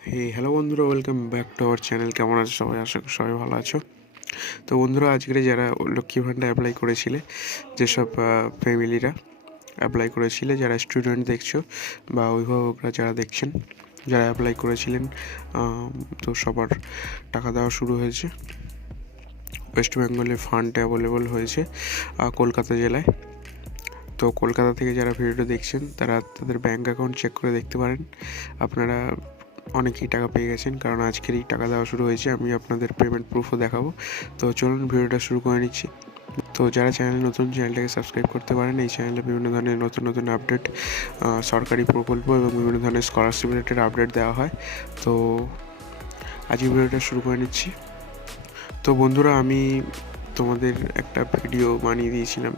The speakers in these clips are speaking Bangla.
হ্যালো বন্ধুরা, welcome back to our channel. কেমন আছো সবাই? আশা করি সবাই ভালো আছো। তো বন্ধুরা, আজকে যারা লক্ষ্মী ভাণ্ডার অ্যাপ্লাই করেছিলে, যেসব ফ্যামিলিরা অ্যাপ্লাই করেছিলে, যারা স্টুডেন্ট দেখছো বা অভিভাবকরা যারা দেখছেন, যারা অ্যাপ্লাই করেছিলেন, তো সবার টাকা দেওয়া শুরু হয়েছে। ওয়েস্ট বেঙ্গলে ফান্ড অ্যাভেলেবল হয়েছে কলকাতা জেলায়। তো কলকাতা থেকে যারা ভিডিওটা দেখছেন তারা তাদের ব্যাঙ্ক অ্যাকাউন্ট চেক করে দেখতে পারেন। আপনারা অনেকেই টাকা পেয়ে গেছেন, কারণ আজকেরই টাকা দেওয়া শুরু হয়েছে। আমি আপনাদের পেমেন্ট প্রুফও দেখাবো। তো চলুন ভিডিওটা শুরু করে নিচ্ছি। তো যারা চ্যানেলে নতুন, চ্যানেলটাকে সাবস্ক্রাইব করতে পারেন। এই চ্যানেলে বিভিন্ন ধরনের নতুন নতুন আপডেট, সরকারি প্রকল্প এবং বিভিন্ন ধরনের স্কলারশিপ রিলেটেড আপডেট দেওয়া হয়। তো আজকে ভিডিওটা শুরু করে নিচ্ছি। তো বন্ধুরা, আমি তোমাদের একটা ভিডিও বানিয়ে দিয়েছিলাম।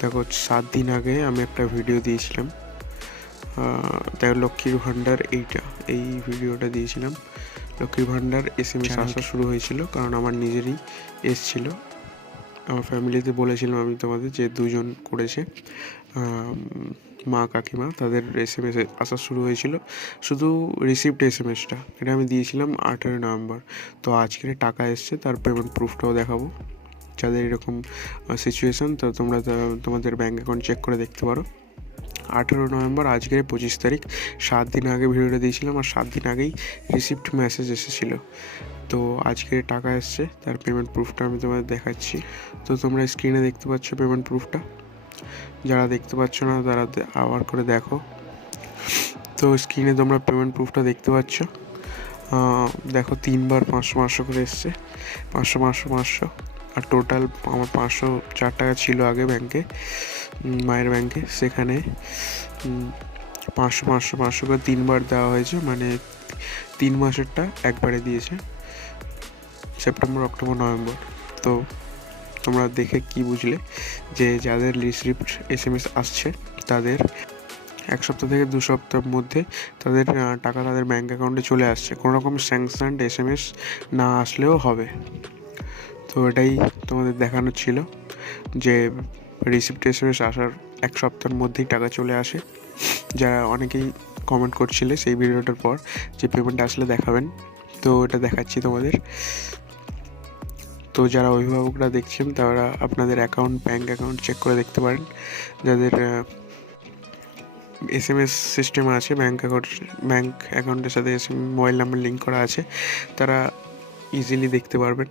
দেখো, 7 দিন আগে আমি একটা ভিডিও দিয়েছিলাম। দেখো, লক্ষ্মীর ভাণ্ডার এই ভিডিওটা দিয়েছিলাম। লক্ষ্মীর ভাণ্ডার SMS আসা শুরু হয়েছিল, কারণ আমার নিজেরই এসছিল। আমার ফ্যামিলিতে বলেছিলাম আমি তোমাদের, যে 2জন করেছে, মা কাকিমা, তাদের SMS আসা শুরু হয়েছিল। শুধু রিসিপ্ট SMSটা এটা আমি দিয়েছিলাম 18 নভেম্বর। তো আজকের টাকা এসছে, তার পেমেন্ট প্রুফটাও দেখাবো। যাদের এরকম সিচুয়েশান, তো তোমরা তোমাদের ব্যাঙ্ক অ্যাকাউন্ট চেক করে দেখতে পারো। 18 নভেম্বর, আজকের 25 তারিখ। 7 দিন আগে ভিডিওটা দিয়েছিলাম, আর 7 দিন আগেই রিসিপ্ট মেসেজ এসেছিলো। তো আজকে টাকা এসছে, তার পেমেন্ট প্রুফটা আমি তোমাদের দেখাচ্ছি। তো তোমরা স্ক্রিনে দেখতে পাচ্ছ পেমেন্ট প্রুফটা। যারা দেখতে পাচ্ছ না তারা আবার করে দেখো। তো স্ক্রিনে তোমরা পেমেন্ট প্রুফটা দেখতে পাচ্ছ। দেখো, 3বার 500 করে এসছে, 500। আর টোটাল আমার 504 টাকা ছিল আগে ব্যাংকে, মায়ের ব্যাংকে। সেখানে 500 করে 3বার দেওয়া হয়েছে, মানে 3 মাসেরটা একবারে দিয়েছে, সেপ্টেম্বর, অক্টোবর, নভেম্বর। তো তোমরা দেখে কি বুঝলে যে যাদের রিসিপ্ট SMS আসছে তাদের 1 সপ্তাহ থেকে 2 সপ্তাহের মধ্যে তাদের টাকা তাদের ব্যাঙ্ক অ্যাকাউন্টে চলে আসছে। কোনো রকম স্যাংশনড SMS না আসলেও হবে। তো এটাই তোমাদের দেখানো ছিল, যে রিসিপ্ট SMS আসার 1 সপ্তাহের মধ্যেই টাকা চলে আসে। যারা অনেকেই কমেন্ট করছিলে সেই ভিডিওটার পর যে পেমেন্ট আসলে দেখাবেন, তো এটা দেখাচ্ছি তোমাদের। তো যারা অভিভাবকরা দেখছেন তারা আপনাদের ব্যাঙ্ক অ্যাকাউন্ট চেক করে দেখতে পারেন। যাদের SMS সিস্টেম আছে, ব্যাঙ্ক অ্যাকাউন্টের সাথে মোবাইল নাম্বার লিঙ্ক করা আছে, তারা ইজিলি দেখতে পারবেন।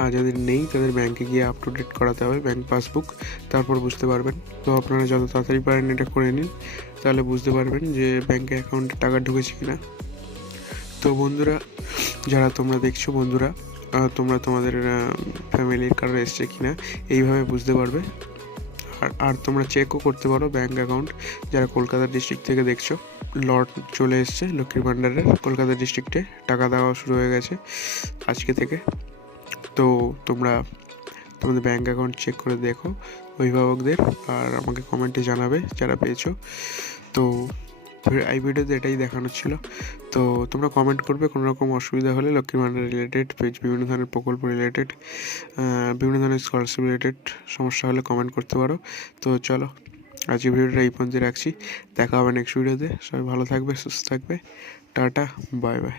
আর যাদের নেই তাদের ব্যাংকে গিয়ে আপ টু ডেট করাতে হবে ব্যাঙ্ক পাসবুক, তারপর বুঝতে পারবেন। তো আপনারা যত তাড়াতাড়ি পারেন এটা করে নিন, তাহলে বুঝতে পারবেন যে ব্যাঙ্কে অ্যাকাউন্টে টাকা ঢুকেছে কিনা। তো বন্ধুরা, যারা তোমরা দেখছো, বন্ধুরা তোমরা তোমাদের ফ্যামিলির কারো এসছে কিনা এইভাবে বুঝতে পারবে। আর তোমরা চেকও করতে পারো ব্যাঙ্ক অ্যাকাউন্ট। যারা কলকাতা ডিস্ট্রিক্ট থেকে দেখছো, লট চলে এসছে লক্ষ্মীর ভাণ্ডারের। কলকাতা ডিস্ট্রিক্টে টাকা দেওয়া শুরু হয়ে গেছে আজকে থেকে। তো তোমরা তোমাদের ব্যাঙ্ক অ্যাকাউন্ট চেক করে দেখো অভিভাবকদের, আর আমাকে কমেন্টে জানাবে যারা পেয়েছো। তো এই ভিডিওতে এটাই দেখানো ছিল। তো তোমরা কমেন্ট করবে কোনো রকম অসুবিধা হলে, লক্ষ্মীর ভাণ্ডার রিলেটেড, বিভিন্ন ধরনের প্রকল্প রিলেটেড, বিভিন্ন ধরনের স্কলারশিপ রিলেটেড সমস্যা হলে কমেন্ট করতে পারো। তো চলো, আজকে ভিডিওটা এই পর্যন্ত রাখছি। দেখা হবে নেক্সট ভিডিওতে। সবাই ভালো থাকবে, সুস্থ থাকবে। Tata, bye bye.